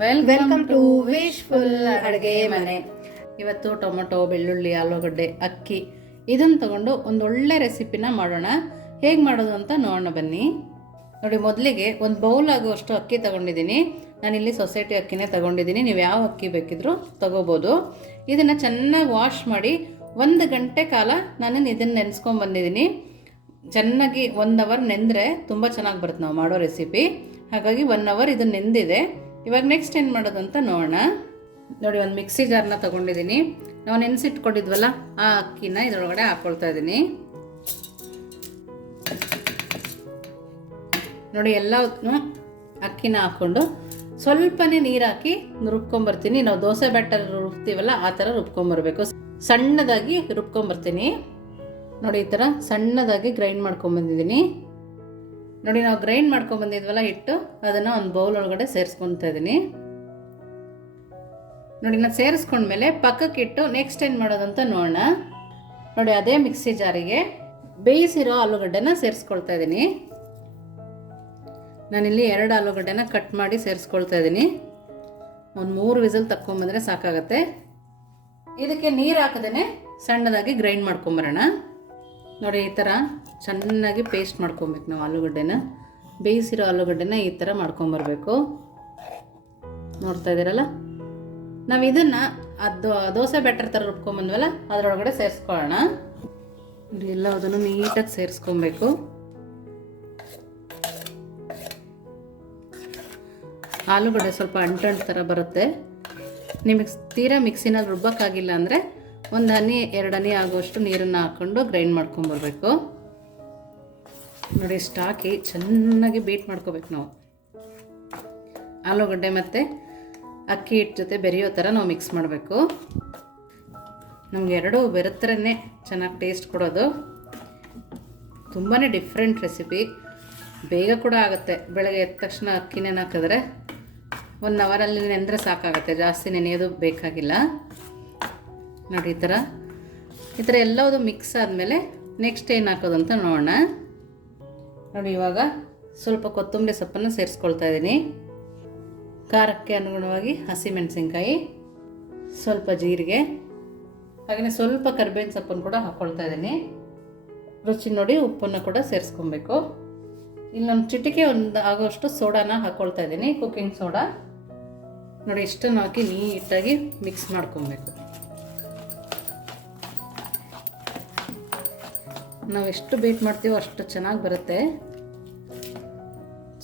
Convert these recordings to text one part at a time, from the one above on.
Welcome to wishful ಅಡುಗೆ ಮನೆ. ಇವತ್ತು ಟೊಮೊಟೊ ಬೆಳ್ಳುಳ್ಳಿ ಆಲೂಗಡ್ಡೆ ಅಕ್ಕಿ. ಇದನ್ನು ತಗೊಂಡು ಒಂದು ಒಳ್ಳೆ ರೆಸಿಪಿನ ಮಾಡೋಣ. ಹೇಗೆ ಮಾಡೋದು ಅಂತ ನೋಡೋಣ ಬನ್ನಿ. ನೋಡಿ ಮೊದಲಿಗೆ ಒಂದು ಬೌಲ್ ಆಗುವಷ್ಟು ಅಕ್ಕಿ ತಗೊಂಡಿದ್ದೀನಿ. ನಾನಿಲ್ಲಿ ಸೊಸೈಟಿ ಅಕ್ಕಿನೇ ತಗೊಂಡಿದ್ದೀನಿ. ನೀವು ಯಾವ ಅಕ್ಕಿ ಬೇಕಿದ್ರೂ ತಗೋಬೋದು. ಇದನ್ನು ಚೆನ್ನಾಗಿ ವಾಶ್ ಮಾಡಿ ಒಂದು ಗಂಟೆ ಕಾಲ ನಾನು ಇದನ್ನು ನೆನೆಸ್ಕೊಂಡು ಬಂದಿದ್ದೀನಿ. ಚೆನ್ನಾಗಿ ಒನ್ ಅವರ್ ನೆಂದರೆ ತುಂಬ ಚೆನ್ನಾಗಿ ಬರುತ್ತೆ ನಾವು ಮಾಡೋ ರೆಸಿಪಿ ಹಾಗಾಗಿ ಒನ್ ಅವರ್ ಇದು ನೆಂದಿದೆ. ಇವಾಗ ನೆಕ್ಸ್ಟ್ ಏನು ಮಾಡೋದು ಅಂತ ನೋಡೋಣ. ನೋಡಿ, ಒಂದು ಮಿಕ್ಸಿ ಜಾರ್ನ ತೊಗೊಂಡಿದ್ದೀನಿ ನಾವು ನೆನೆಸಿಟ್ಕೊಂಡಿದ್ವಲ್ಲ, ಆ ಅಕ್ಕಿನ ಇದರೊಳಗಡೆ ಹಾಕ್ಕೊಳ್ತಾ ಇದ್ದೀನಿ ನೋಡಿ ಎಲ್ಲ ಅಕ್ಕಿನ ಹಾಕ್ಕೊಂಡು ಸ್ವಲ್ಪನೇ ನೀರು ಹಾಕಿ ರುಬ್ಕೊಂಬರ್ತೀನಿ. ನಾವು ದೋಸೆ ಬ್ಯಾಟರ್ ರುಬ್ತೀವಲ್ಲ, ಆ ಥರ ರುಬ್ಕೊಂಬರ್ಬೇಕು. ಸಣ್ಣದಾಗಿ ರುಬ್ಕೊಂಬರ್ತೀನಿ. ನೋಡಿ, ಈ ಥರ ಸಣ್ಣದಾಗಿ ಗ್ರೈಂಡ್ ಮಾಡ್ಕೊಂಬಂದಿದ್ದೀನಿ ನೋಡಿ, ನಾವು ಗ್ರೈಂಡ್ ಮಾಡ್ಕೊಂಬಂದಿದ್ವಲ್ಲ ಹಿಟ್ಟು, ಅದನ್ನು ಒಂದು ಬೌಲ್ ಒಳಗಡೆ ಸೇರಿಸ್ಕೊತಾ ಇದ್ದೀನಿ ನೋಡಿ ನಾನು ಸೇರಿಸ್ಕೊಂಡ್ಮೇಲೆ ಪಕ್ಕಕ್ಕೆ ಇಟ್ಟು ನೆಕ್ಸ್ಟ್ ಏನು ಮಾಡೋದಂತ ನೋಡೋಣ. ನೋಡಿ, ಅದೇ ಮಿಕ್ಸಿ ಜಾರಿಗೆ ಬೇಯಿಸಿರೋ ಆಲೂಗಡ್ಡೆನ ಸೇರಿಸ್ಕೊಳ್ತಾ ಇದ್ದೀನಿ ನಾನಿಲ್ಲಿ ಎರಡು ಆಲೂಗಡ್ಡೆನ ಕಟ್ ಮಾಡಿ ಸೇರಿಸ್ಕೊಳ್ತಾ ಇದ್ದೀನಿ ಒಂದು ಮೂರು ವಿಸಲ್ ತಕ್ಕೊಂಬಂದರೆ ಸಾಕಾಗತ್ತೆ. ಇದಕ್ಕೆ ನೀರು ಹಾಕದೇ ಸಣ್ಣದಾಗಿ ಗ್ರೈಂಡ್ ಮಾಡ್ಕೊಂಬರೋಣ. ನೋಡಿ, ಈ ಥರ ಚೆನ್ನಾಗಿ ಪೇಸ್ಟ್ ಮಾಡ್ಕೊಬೇಕು ನಾವು ಆಲೂಗಡ್ಡೆನ. ಬೇಯಿಸಿರೋ ಆಲೂಗಡ್ಡೆನ ಈ ಥರ ಮಾಡ್ಕೊಂಬರ್ಬೇಕು. ನೋಡ್ತಾ ಇದ್ದೀರಲ್ಲ? ನಾವು ಇದನ್ನು ಅದು ದೋಸೆ ಬ್ಯಾಟರ್ ಥರ ರುಬ್ಕೊಂಬಂದ್ವಲ್ಲ, ಅದರೊಳಗಡೆ ಸೇರಿಸ್ಕೊಳ್ಳೋಣ. ನೋಡಿ ಎಲ್ಲದನ್ನು ನೀಟಾಗಿ ಸೇರಿಸ್ಕೊಬೇಕು. ಆಲೂಗಡ್ಡೆ ಸ್ವಲ್ಪ ಅಂಟಂಟು ಥರ ಬರುತ್ತೆ. ನಿಮಗೆ ತೀರಾ ಮಿಕ್ಸಿನಲ್ಲಿ ರುಬ್ಬಕ್ಕಾಗಿಲ್ಲ ಅಂದರೆ ಒಂದು ಹನಿ, ಎರಡು ಹನಿ ಆಗುವಷ್ಟು ನೀರನ್ನು ಹಾಕ್ಕೊಂಡು ಗ್ರೈಂಡ್ ಮಾಡ್ಕೊಂಬರ್ಬೇಕು ನೋಡಿ, ಇಷ್ಟು ಚೆನ್ನಾಗಿ ಬೀಟ್ ಮಾಡ್ಕೋಬೇಕು ನಾವು. ಆಲೂಗಡ್ಡೆ ಮತ್ತು ಅಕ್ಕಿ ಹಿಟ್ಟು ಜೊತೆ ಬೆರೆಯೋ ಥರ ನಾವು ಮಿಕ್ಸ್ ಮಾಡಬೇಕು. ನಮ್ಗೆ ಎರಡೂ ಬೆರೆತರೇ ಚೆನ್ನಾಗಿ ಟೇಸ್ಟ್ ಕೊಡೋದು. ತುಂಬಾ ಡಿಫ್ರೆಂಟ್ ರೆಸಿಪಿ ಬೇಗ ಕೂಡ ಆಗುತ್ತೆ. ಬೆಳಗ್ಗೆ ಎದ್ದ ತಕ್ಷಣ ಅಕ್ಕಿ ನೆನೆ ಒನ್ ಅವರಲ್ಲಿ ನೆಂದರೆ ಸಾಕಾಗುತ್ತೆ. ಜಾಸ್ತಿ ನೆನೆಯೋದು ಬೇಕಾಗಿಲ್ಲ. ನೋಡಿ ಈ ಥರ ಈ ಥರ ಎಲ್ಲವೂ ಮಿಕ್ಸ್ ಆದಮೇಲೆ ನೆಕ್ಸ್ಟ್ ಏನು ಹಾಕೋದು ಅಂತ ನೋಡೋಣ. ನೋಡಿ ಇವಾಗ ಸ್ವಲ್ಪ ಕೊತ್ತಂಬರಿ ಸೊಪ್ಪನ್ನು ಸೇರಿಸ್ಕೊಳ್ತಾ ಇದ್ದೀನಿ. ಖಾರಕ್ಕೆ ಅನುಗುಣವಾಗಿ ಹಸಿಮೆಣಸಿನ್ಕಾಯಿ ಸ್ವಲ್ಪ ಜೀರಿಗೆ ಹಾಗೆಯೇ ಸ್ವಲ್ಪ ಕರಿಬೇವಿನ ಸೊಪ್ಪನ್ನು ಕೂಡ ಹಾಕ್ಕೊಳ್ತಾ ಇದ್ದೀನಿ. ರುಚಿ ನೋಡಿ ಉಪ್ಪನ್ನು ಕೂಡ ಸೇರಿಸ್ಕೊಬೇಕು. ಇಲ್ಲೊಂದು ಚಿಟಿಕೆ ಒಂದು ಆಗೋಷ್ಟು ಸೋಡಾನ ಹಾಕ್ಕೊಳ್ತಾ ಇದ್ದೀನಿ ಕುಕ್ಕಿಂಗ್ ಸೋಡಾ ನೋಡಿ ಇಷ್ಟನ್ನು ಹಾಕಿ ನೀಟಾಗಿ ಮಿಕ್ಸ್ ಮಾಡ್ಕೊಬೇಕು. ನಾವು ಎಷ್ಟು ಬೀಟ್ ಮಾಡ್ತೀವೋ ಅಷ್ಟು ಚೆನ್ನಾಗಿ ಬರುತ್ತೆ.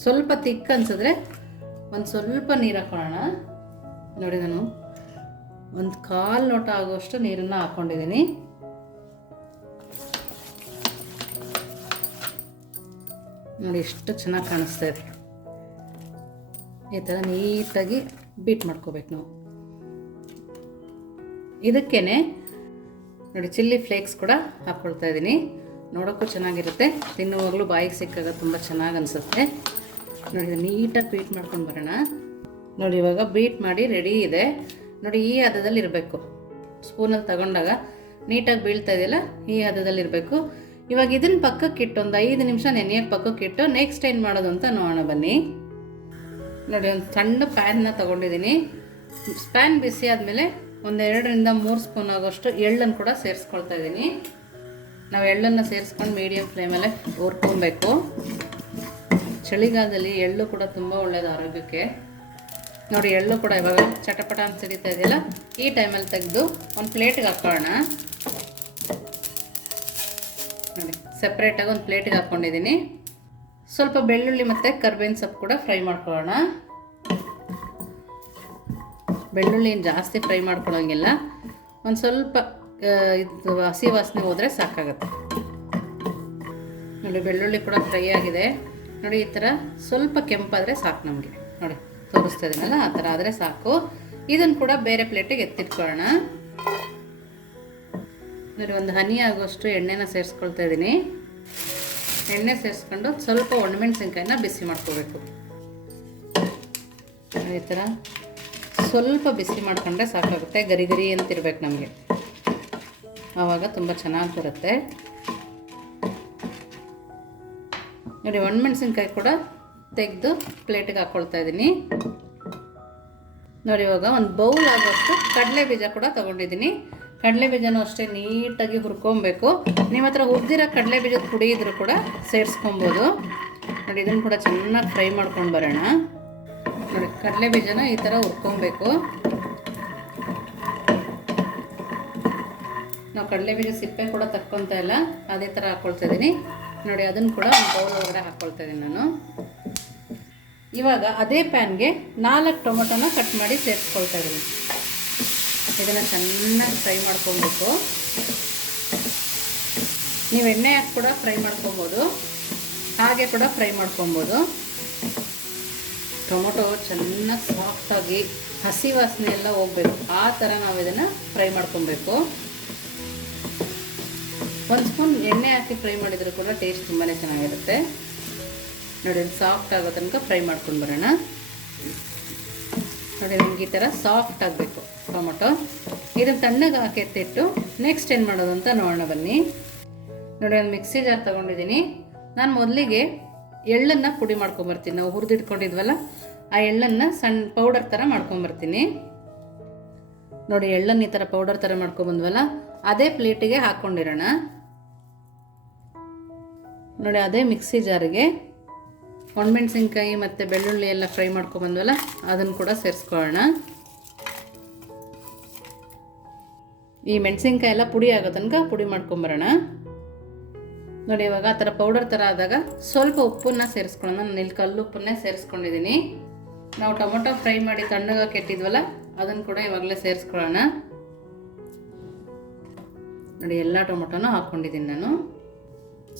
ಸ್ವಲ್ಪ ತಿಕ್ ಅನ್ಸಿದ್ರೆ ಒಂದು ಸ್ವಲ್ಪ ನೀರು ಹಾಕೊಳ್ಳೋಣ. ನೋಡಿ ನಾನು ಒಂದು ಕಾಲು ನೋಟ ಆಗುವಷ್ಟು ನೀರನ್ನು ಹಾಕ್ಕೊಂಡಿದ್ದೀನಿ ನೋಡಿ ಎಷ್ಟು ಚೆನ್ನಾಗಿ ಕಾಣಿಸ್ತಾ ಇದೆ. ಈ ಥರ ನೀಟಾಗಿ ಬೀಟ್ ಮಾಡ್ಕೋಬೇಕು ನಾವು. ಇದಕ್ಕೇನೆ ನೋಡಿ ಚಿಲ್ಲಿ ಫ್ಲೇಕ್ಸ್ ಕೂಡ ಹಾಕ್ಕೊಳ್ತಾ ಇದ್ದೀನಿ ನೋಡೋಕ್ಕೂ ಚೆನ್ನಾಗಿರುತ್ತೆ. ತಿನ್ನುವಾಗಲೂ ಬಾಯಿಗೆ ಸಿಕ್ಕಾಗ ತುಂಬ ಚೆನ್ನಾಗಿ ಅನಿಸುತ್ತೆ. ನೋಡಿ ನೀಟಾಗಿ ಬೀಟ್ ಮಾಡ್ಕೊಂಡು ಬರೋಣ. ನೋಡಿ, ಇವಾಗ ಬೀಟ್ ಮಾಡಿ ರೆಡಿ ಇದೆ. ನೋಡಿ, ಈ ಹದದಲ್ಲಿ ಇರಬೇಕು. ಸ್ಪೂನಲ್ಲಿ ತಗೊಂಡಾಗ ನೀಟಾಗಿ ಬೀಳ್ತಾ ಇದೆಯಲ್ಲ, ಈ ಹದದಲ್ಲಿ ಇರಬೇಕು. ಇವಾಗ ಇದನ್ನ ಪಕ್ಕಕ್ಕಿಟ್ಟು ಒಂದು ಐದು ನಿಮಿಷ ನೆನೆಯೋಕೆ ಪಕ್ಕಕ್ಕೆ ಇಟ್ಟು ನೆಕ್ಸ್ಟ್ ಏನು ಮಾಡೋದು ಅಂತ ನೋಡೋಣ ಬನ್ನಿ. ನೋಡಿ, ಒಂದು ಸಣ್ಣ ಪ್ಯಾನ್ನ ತೊಗೊಂಡಿದ್ದೀನಿ ಪ್ಯಾನ್ ಬಿಸಿ ಆದಮೇಲೆ ಒಂದೆರಡರಿಂದ ಮೂರು ಸ್ಪೂನ್ ಆಗೋಷ್ಟು ಎಳ್ಳನ್ನು ಕೂಡ ಸೇರಿಸ್ಕೊಳ್ತಾ ಇದ್ದೀನಿ ನಾವು ಎಳ್ಳನ್ನು ಸೇರಿಸ್ಕೊಂಡು ಮೀಡಿಯಮ್ ಫ್ಲೇಮಲ್ಲೇ ಹುರ್ಕೊಬೇಕು. ಚಳಿಗಾಲದಲ್ಲಿ ಎಳ್ಳು ಕೂಡ ತುಂಬ ಒಳ್ಳೆಯದು ಆರೋಗ್ಯಕ್ಕೆ. ನೋಡಿ, ಎಳ್ಳು ಕೂಡ ಇವಾಗ ಚಟಪಟ ಅಂತ ಸಿಡಿತಾ ಇದೆಯಲ್ಲ, ಈ ಟೈಮಲ್ಲಿ ತೆಗೆದು ಒಂದು ಪ್ಲೇಟಿಗೆ ಹಾಕೋಣ. ನೋಡಿ ಸಪ್ರೇಟಾಗಿ ಒಂದು ಪ್ಲೇಟಿಗೆ ಹಾಕ್ಕೊಂಡಿದ್ದೀನಿ ಸ್ವಲ್ಪ ಬೆಳ್ಳುಳ್ಳಿ ಮತ್ತು ಕರ್ಬೇವಿನ ಸೊಪ್ಪು ಕೂಡ ಫ್ರೈ ಮಾಡ್ಕೊಳ್ಳೋಣ. ಬೆಳ್ಳುಳ್ಳಿ ಜಾಸ್ತಿ ಫ್ರೈ ಮಾಡ್ಕೊಳ್ಳೋಂಗಿಲ್ಲ ಒಂದು ಸ್ವಲ್ಪ ಇದು ಹಸಿ ವಾಸನೆ ಹೋದರೆ ಸಾಕಾಗುತ್ತೆ. ನೋಡಿ, ಬೆಳ್ಳುಳ್ಳಿ ಕೂಡ ಫ್ರೈ ಆಗಿದೆ. ನೋಡಿ, ಈ ಥರ ಸ್ವಲ್ಪ ಕೆಂಪಾದರೆ ಸಾಕು ನಮಗೆ. ನೋಡಿ, ತೋರಿಸ್ತಾ ಇದೀನಲ್ಲ, ಆ ಥರ ಆದರೆ ಸಾಕು. ಇದನ್ನು ಕೂಡ ಬೇರೆ ಪ್ಲೇಟಿಗೆ ಎತ್ತಿಟ್ಕೊಳ್ಳೋಣ. ನೋಡಿ, ಒಂದು ಹನಿ ಆಗುವಷ್ಟು ಎಣ್ಣೆನ ಸೇರಿಸ್ಕೊಳ್ತಾ ಇದ್ದೀನಿ ಎಣ್ಣೆ ಸೇರಿಸ್ಕೊಂಡು ಸ್ವಲ್ಪ ಒಣಮೆಣಸಿನ್ಕಾಯಿನ ಬಿಸಿ ಮಾಡ್ಕೋಬೇಕು. ಈ ಥರ ಸ್ವಲ್ಪ ಬಿಸಿ ಮಾಡ್ಕೊಂಡ್ರೆ ಸಾಕಾಗುತ್ತೆ. ಗರಿ ಗರಿ ಅಂತಿರ್ಬೇಕು ನಮಗೆ. ಆವಾಗ ತುಂಬ ಚೆನ್ನಾಗಿ ಬರುತ್ತೆ ನೋಡಿ, ಒಣಮೆಣಸಿನ್ಕಾಯಿ ಕೂಡ ತೆಗೆದು ಪ್ಲೇಟಿಗೆ ಹಾಕ್ಕೊಳ್ತಾ ಇದ್ದೀನಿ. ನೋಡಿ, ಇವಾಗ ಒಂದು ಬೌಲ್ ಆಗೋಷ್ಟು ಕಡಲೆ ಬೀಜ ಕೂಡ ತೊಗೊಂಡಿದ್ದೀನಿ. ಕಡಲೆ ಬೀಜನೂ ಅಷ್ಟೇ ನೀಟಾಗಿ ಹುರ್ಕೊಬೇಕು. ನಿಮ್ಮ ಹತ್ರ ಹುರಿದಿರೋ ಕಡಲೆ ಬೀಜದ ಪುಡಿ ಇದ್ರೂ ಕೂಡ ಸೇರಿಸ್ಕೊಬೋದು. ನೋಡಿ, ಇದನ್ನು ಕೂಡ ಚೆನ್ನಾಗಿ ಫ್ರೈ ಮಾಡ್ಕೊಂಡು ಬರೋಣ. ನೋಡಿ, ಕಡಲೆ ಬೀಜನ ಈ ಥರ ಹುರ್ಕೊಬೇಕು. ನಾವು ಕಡಲೆ ಬೀಜ ಸಿಪ್ಪೆ ಕೂಡ ತಕ್ಕೊಂತ ಇಲ್ಲ, ಅದೇ ಥರ ಹಾಕ್ಕೊಳ್ತಾ ಇದ್ದೀನಿ ನೋಡಿ, ಅದನ್ನು ಕೂಡ ಬೌಲ್ ಒಳಗಡೆ ಹಾಕ್ಕೊಳ್ತಾ ಇದ್ದೀನಿ ನಾನು. ಇವಾಗ ಅದೇ ಪ್ಯಾನ್ಗೆ ನಾಲ್ಕು ಟೊಮೊಟೊನ ಕಟ್ ಮಾಡಿ ಸೇರಿಸ್ಕೊಳ್ತಾ ಇದ್ದೀನಿ ಇದನ್ನು ಚೆನ್ನಾಗಿ ಫ್ರೈ ಮಾಡ್ಕೊಬೇಕು. ನೀವು ಎಣ್ಣೆ ಹಾಕಿ ಕೂಡ ಫ್ರೈ ಮಾಡ್ಕೊಬೋದು. ಹಾಗೆ ಕೂಡ ಫ್ರೈ ಮಾಡ್ಕೊಬೋದು. ಟೊಮೊಟೊ ಚೆನ್ನಾಗಿ ಸಾಫ್ಟಾಗಿ ಹಸಿ ವಾಸನೆ ಎಲ್ಲ ಹೋಗಬೇಕು. ಆ ಥರ ನಾವು ಇದನ್ನು ಫ್ರೈ ಮಾಡ್ಕೊಬೇಕು. ಒಂದು ಸ್ಪೂನ್ ಎಣ್ಣೆ ಹಾಕಿ ಫ್ರೈ ಮಾಡಿದರೂ ಕೂಡ ಟೇಸ್ಟ್ ತುಂಬಾ ಚೆನ್ನಾಗಿರುತ್ತೆ. ನೋಡಿ ಸಾಫ್ಟ್ ಆಗೋ ತನಕ ಫ್ರೈ ಮಾಡ್ಕೊಂಡು ಬರೋಣ. ನೋಡಿ ನಮ್ಗೆ ಈ ಥರ ಸಾಫ್ಟ್ ಆಗಬೇಕು ಟೊಮೊಟೊ. ಇದನ್ನು ತಣ್ಣಗೆ ಹಾಕಿ ಎತ್ತಿಟ್ಟು ನೆಕ್ಸ್ಟ್ ಏನು ಮಾಡೋದು ಅಂತ ನೋಡೋಣ ಬನ್ನಿ. ನೋಡಿ, ಒಂದು ಮಿಕ್ಸಿ ಜಾರ್ ತೊಗೊಂಡಿದ್ದೀನಿ. ನಾನು ಮೊದಲಿಗೆ ಎಳ್ಳನ್ನು ಪುಡಿ ಮಾಡ್ಕೊಂಬರ್ತೀನಿ ನಾವು ಹುರಿದಿಟ್ಕೊಂಡಿದ್ವಲ್ಲ, ಆ ಎಳ್ಳನ್ನು ಸಣ್ಣ ಪೌಡರ್ ಥರ ಮಾಡ್ಕೊಂಬರ್ತೀನಿ ನೋಡಿ, ಎಳ್ಳನ್ನು ಈ ಥರ ಪೌಡರ್ ಥರ ಮಾಡ್ಕೊಂಬಂದ್ವಲ್ಲ ಅದೇ ಪ್ಲೇಟಿಗೆ ಹಾಕ್ಕೊಂಡಿರೋಣ ನೋಡಿ, ಅದೇ ಮಿಕ್ಸಿ ಜಾರಿಗೆ ಒಣಮೆಣ್ಸಿನ್ಕಾಯಿ ಮತ್ತು ಬೆಳ್ಳುಳ್ಳಿ ಎಲ್ಲ ಫ್ರೈ ಮಾಡ್ಕೊಂಬಂದ್ವಲ್ಲ ಅದನ್ನು ಕೂಡ ಸೇರಿಸ್ಕೊಳ್ಳೋಣ. ಈ ಮೆಣಸಿನ್ಕಾಯಿ ಎಲ್ಲ ಪುಡಿ ಆಗೋ ತನಕ ಪುಡಿ ಮಾಡ್ಕೊಂಬರೋಣ ನೋಡಿ, ಇವಾಗ ಆ ಥರ ಪೌಡರ್ ಥರ ಆದಾಗ ಸ್ವಲ್ಪ ಉಪ್ಪನ್ನ ಸೇರಿಸ್ಕೊಳ್ಳೋಣ. ನಾನು ಇಲ್ಲಿ ಕಲ್ಲು ಉಪ್ಪನ್ನೇ ಸೇರಿಸ್ಕೊಂಡಿದ್ದೀನಿ. ನಾವು ಟೊಮೊಟೊ ಫ್ರೈ ಮಾಡಿ ತಣ್ಣಗೆ ಕೆಟ್ಟಿದ್ವಲ್ಲ, ಅದನ್ನು ಕೂಡ ಇವಾಗಲೇ ಸೇರಿಸ್ಕೊಳ್ಳೋಣ. ನೋಡಿ, ಎಲ್ಲ ಟೊಮೊಟೊನೂ ಹಾಕ್ಕೊಂಡಿದ್ದೀನಿ ನಾನು.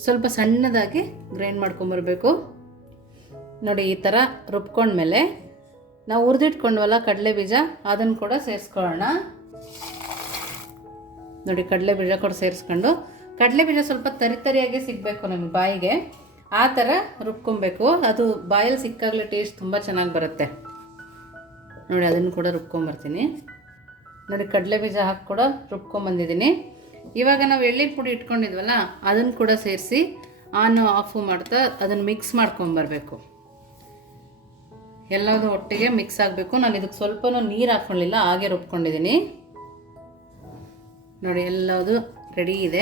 ಸ್ವಲ್ಪ ಸಣ್ಣದಾಗಿ ಗ್ರೈಂಡ್ ಮಾಡ್ಕೊಂಬರ್ಬೇಕು. ನೋಡಿ, ಈ ಥರ ರುಬ್ಕೊಂಡ್ಮೇಲೆ ನಾವು ಹುರಿದಿಟ್ಕೊಂಡ್ವಲ್ಲ ಕಡಲೆ ಬೀಜ, ಅದನ್ನು ಕೂಡ ಸೇರಿಸ್ಕೊಳ್ಳೋಣ. ನೋಡಿ, ಕಡಲೆ ಬೀಜ ಕೂಡ ಸೇರಿಸ್ಕೊಂಡು. ಕಡಲೆ ಬೀಜ ಸ್ವಲ್ಪ ತರಿ ತರಿಯಾಗಿ ಸಿಗಬೇಕು ನಮಗೆ ಬಾಯಿಗೆ. ಆ ಥರ ರುಬ್ಕೊಬೇಕು. ಅದು ಬಾಯಲ್ಲಿ ಸಿಕ್ಕಾಗಲೇ ಟೇಸ್ಟ್ ತುಂಬ ಚೆನ್ನಾಗಿ ಬರುತ್ತೆ. ನೋಡಿ, ಅದನ್ನು ಕೂಡ ರುಬ್ಕೊಂಬರ್ತೀನಿ. ನೋಡಿ, ಕಡಲೆ ಬೀಜ ಹಾಕಿ ಕೂಡ ರುಬ್ಕೊಂಬಂದಿದ್ದೀನಿ. ಇವಾಗ ನಾವು ಎಳ್ಳಿನ ಪುಡಿ ಇಟ್ಕೊಂಡಿದ್ವಲ್ಲ ಅದನ್ನು ಕೂಡ ಸೇರಿಸಿ ಆನ್ ಆಫು ಮಾಡ್ತಾ ಅದನ್ನು ಮಿಕ್ಸ್ ಮಾಡ್ಕೊಂಬರ್ಬೇಕು ಎಲ್ಲದೂ ಒಟ್ಟಿಗೆ ಮಿಕ್ಸ್ ಆಗಬೇಕು. ನಾನು ಇದಕ್ಕೆ ಸ್ವಲ್ಪನೂ ನೀರು ಹಾಕ್ಕೊಳ್ಳಿಲ್ಲ ಹಾಗೆ ರುಬ್ಕೊಂಡಿದ್ದೀನಿ ನೋಡಿ, ಎಲ್ಲದು ರೆಡಿ ಇದೆ.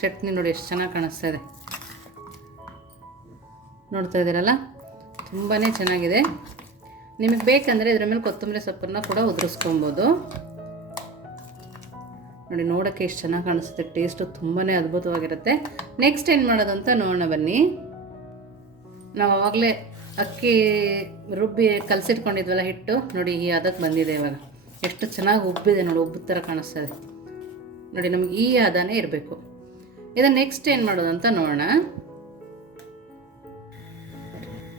ಚಟ್ನಿ ನೋಡಿ ಎಷ್ಟು ಚೆನ್ನಾಗಿ ಕಾಣಿಸ್ತಾ ಇದೆ. ನೋಡ್ತಾ ಇದ್ದೀರಲ್ಲ? ತುಂಬಾ ಚೆನ್ನಾಗಿದೆ. ನಿಮಗೆ ಬೇಕಂದರೆ ಇದ್ರ ಮೇಲೆ ಕೊತ್ತಂಬರಿ ಸೊಪ್ಪನ್ನು ಕೂಡ ಉದುರಿಸ್ಕೊಬೋದು. ನೋಡಿ, ನೋಡೋಕ್ಕೆ ಎಷ್ಟು ಚೆನ್ನಾಗಿ ಕಾಣಿಸುತ್ತೆ ಟೇಸ್ಟು ತುಂಬಾ ಅದ್ಭುತವಾಗಿರುತ್ತೆ. ನೆಕ್ಸ್ಟ್ ಏನು ಮಾಡೋದು ಅಂತ ನೋಡೋಣ ಬನ್ನಿ. ನಾವು ಆವಾಗಲೇ ಅಕ್ಕಿ ರುಬ್ಬಿ ಕಲಸಿಟ್ಕೊಂಡಿದ್ವಲ್ಲ ಹಿಟ್ಟು, ನೋಡಿ ಈ ಅದಕ್ಕೆ ಬಂದಿದೆ ಇವಾಗ. ಎಷ್ಟು ಚೆನ್ನಾಗಿ ಉಬ್ಬಿದೆ ನೋಡಿ ಉಬ್ಬು ಥರ ಕಾಣಿಸ್ತದೆ. ಇದೆ ನೋಡಿ, ನಮಗೆ ಈ ಹದನೇ ಇರಬೇಕು. ಇದನ್ನು ನೆಕ್ಸ್ಟ್ ಏನು ಮಾಡೋದು ಅಂತ ನೋಡೋಣ.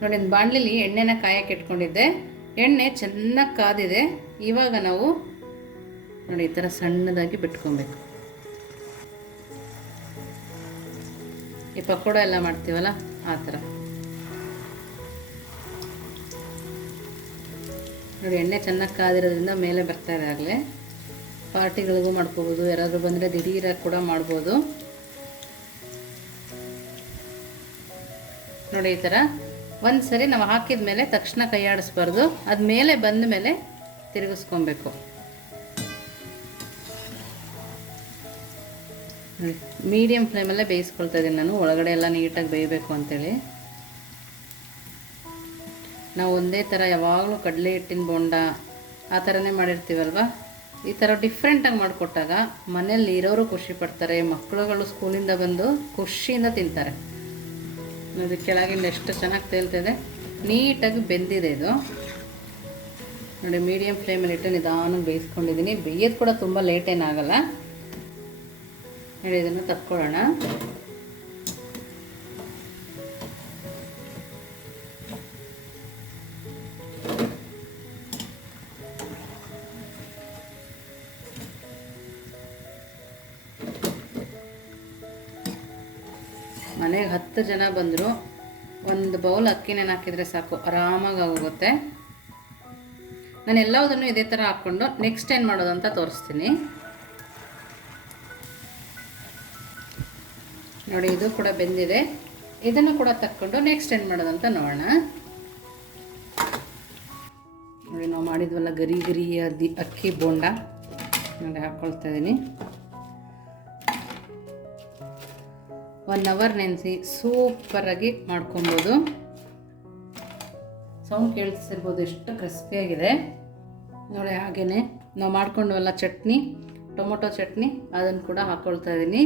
ನೋಡಿ ಬಾಣಲಿಲಿ ಎಣ್ಣೆನ ಕಾಯಕ್ಕೆ ಇಟ್ಕೊಂಡಿದ್ದೆ. ಎಣ್ಣೆ ಚೆನ್ನಾಗಿ ಕಾದಿದೆ. ಇವಾಗ ನಾವು ನೋಡಿ, ಈ ಥರ ಸಣ್ಣದಾಗಿ ಬಿಟ್ಕೊಬೇಕು. ಈ ಪಕೋಡ ಎಲ್ಲ ಮಾಡ್ತೀವಲ್ಲ, ಆ ಥರ. ನೋಡಿ, ಎಣ್ಣೆ ಚೆನ್ನಾಗಿ ಕಾದಿರೋದ್ರಿಂದ ಮೇಲೆ ಬರ್ತಾ ಇದೆ ಆಗಲೇ. ಪಾರ್ಟಿಗಳಿಗೂ ಮಾಡ್ಕೋಬೋದು, ಯಾರಾದರೂ ಬಂದರೆ ದಿಢೀರಾಗಿ ಕೂಡ ಮಾಡ್ಬೋದು. ನೋಡಿ, ಈ ಥರ. ಒಂದು ಸರಿ ನಾವು ಹಾಕಿದ ಮೇಲೆ ತಕ್ಷಣ ಕೈಯಾಡಿಸ್ಬಾರ್ದು. ಅದ ಮೇಲೆ ಬಂದ ಮೇಲೆ ತಿರುಗಿಸ್ಕೊಬೇಕು. ಮೀಡಿಯಮ್ ಫ್ಲೇಮಲ್ಲೇ ಬೇಯಿಸ್ಕೊಳ್ತಾ ಇದ್ದೀನಿ ನಾನು. ಒಳಗಡೆ ಎಲ್ಲ ನೀಟಾಗಿ ಬೇಯಬೇಕು ಅಂತೇಳಿ. ನಾವು ಒಂದೇ ಥರ ಯಾವಾಗಲೂ ಕಡಲೆ ಹಿಟ್ಟಿನ ಬೋಂಡ ಆ ಥರನೇ ಮಾಡಿರ್ತೀವಲ್ವ? ಈ ಥರ ಡಿಫ್ರೆಂಟಾಗಿ ಮಾಡಿಕೊಟ್ಟಾಗ ಮನೆಯಲ್ಲಿ ಇರೋರು ಖುಷಿ ಪಡ್ತಾರೆ ಮಕ್ಕಳುಗಳು ಸ್ಕೂಲಿಂದ ಬಂದು ಖುಷಿಯಿಂದ ತಿಂತಾರೆ. ಅದು ಕೆಳಗಿಂದ ಎಷ್ಟು ಚೆನ್ನಾಗಿ ತೇಲ್ತಿದೆ ನೀಟಾಗಿ ಬೆಂದಿದೆ ಇದು. ನೋಡಿ ಮೀಡಿಯಮ್ ಫ್ಲೇಮಲ್ಲಿ ಇಟ್ಟು ನಿಧಾನಕ್ಕೆ ಬೇಯಿಸ್ಕೊಂಡಿದ್ದೀನಿ. ಬೇಯೋದು ಕೂಡ ತುಂಬ ಲೇಟ್ ಏನಾಗಲ್ಲ. ಹೇಳಿ, ಇದನ್ನು ತಕ್ಕೊಳ್ಳೋಣ ಮನೆಗೆ ಹತ್ತು ಜನ ಬಂದರು. ಒಂದು ಬೌಲ್ ಅಕ್ಕಿ ನೆನೆ ಹಾಕಿದರೆ ಸಾಕು, ಆರಾಮಾಗಿ ಆಗೋಗುತ್ತೆ. ನಾನು ಎಲ್ಲದನ್ನು ಇದೇ ಥರ ಹಾಕ್ಕೊಂಡು ನೆಕ್ಸ್ಟ್ ಏನು ಮಾಡೋದಂತ ತೋರಿಸ್ತೀನಿ. ನೋಡಿ, ಇದು ಕೂಡ ಬೆಂದಿದೆ. ಇದನ್ನು ಕೂಡ ತಕ್ಕೊಂಡು ನೆಕ್ಸ್ಟ್ ಏನು ಮಾಡೋದು ಅಂತ ನೋಡೋಣ. ನೋಡಿ, ನಾವು ಮಾಡಿದ್ವಲ್ಲ ಗರಿ ಗರಿ ಅಕ್ಕಿ ಬೋಂಡ. ನೋಡಿ ಹಾಕ್ಕೊಳ್ತಾ ಇದ್ದೀನಿ ಒನ್ ಅವರ್ ನೆನೆಸಿ ಸೂಪರಾಗಿ ಮಾಡ್ಕೊಬೋದು ಸೌಂಡ್ ಕೇಳಿಸಿರ್ಬೋದು ಎಷ್ಟು ಕ್ರಿಸ್ಪಿಯಾಗಿದೆ ನೋಡಿ ಹಾಗೆಯೇ ನಾವು ಮಾಡ್ಕೊಂಡವಲ್ಲ ಚಟ್ನಿ, ಟೊಮೊಟೊ ಚಟ್ನಿ, ಅದನ್ನು ಕೂಡ ಹಾಕ್ಕೊಳ್ತಾ ಇದ್ದೀನಿ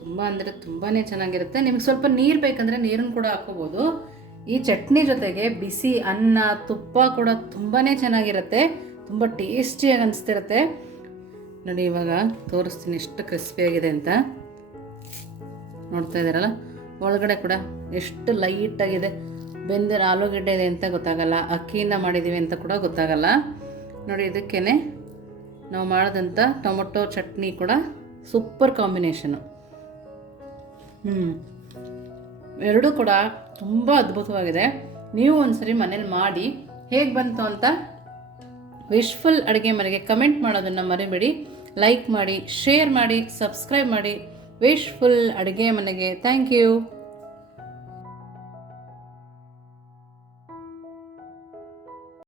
ತುಂಬ ಅಂದರೆ ತುಂಬಾ ಚೆನ್ನಾಗಿರುತ್ತೆ. ನಿಮಗೆ ಸ್ವಲ್ಪ ನೀರು ಬೇಕಂದರೆ ನೀರನ್ನು ಕೂಡ ಹಾಕ್ಕೋಬೋದು. ಈ ಚಟ್ನಿ ಜೊತೆಗೆ ಬಿಸಿ ಅನ್ನ, ತುಪ್ಪ ಕೂಡ ತುಂಬಾ ಚೆನ್ನಾಗಿರುತ್ತೆ. ತುಂಬ ಟೇಸ್ಟಿಯಾಗಿ ಅನಿಸ್ತಿರುತ್ತೆ. ನೋಡಿ ಇವಾಗ ತೋರಿಸ್ತೀನಿ ಎಷ್ಟು ಕ್ರಿಸ್ಪಿಯಾಗಿದೆ ಅಂತ. ನೋಡ್ತಾ ಇದ್ದೀರಲ್ಲ? ಒಳಗಡೆ ಕೂಡ ಎಷ್ಟು ಲೈಟಾಗಿದೆ ಬೆಂದಿರೋ ಆಲೂಗಡ್ಡೆ ಇದೆ ಅಂತ ಗೊತ್ತಾಗಲ್ಲ. ಅಕ್ಕಿಯಿಂದ ಮಾಡಿದ್ದೀವಿ ಅಂತ ಕೂಡ ಗೊತ್ತಾಗಲ್ಲ. ನೋಡಿ ಇದಕ್ಕೇ ನಾವು ಮಾಡಿದಂಥ ಟೊಮೊಟೊ ಚಟ್ನಿ ಕೂಡ ಸೂಪರ್ ಕಾಂಬಿನೇಷನು. ಎರಡೂ ಕೂಡ ತುಂಬ ಅದ್ಭುತವಾಗಿದೆ. ನೀವು ಒಂದ್ಸರಿ ಮನೇಲಿ ಮಾಡಿ ಹೇಗೆ ಬಂತು ಅಂತ ವಿಶ್ಫುಲ್ ಅಡುಗೆ ಮನೆಗೆ ಕಮೆಂಟ್ ಮಾಡೋದನ್ನು ಮರಿಬೇಡಿ. ಲೈಕ್ ಮಾಡಿ ಶೇರ್ ಮಾಡಿ ಸಬ್ಸ್ಕ್ರೈಬ್ ಮಾಡಿ. ವಿಶ್ಫುಲ್ ಅಡುಗೆ ಮನೆಗೆ. Thank you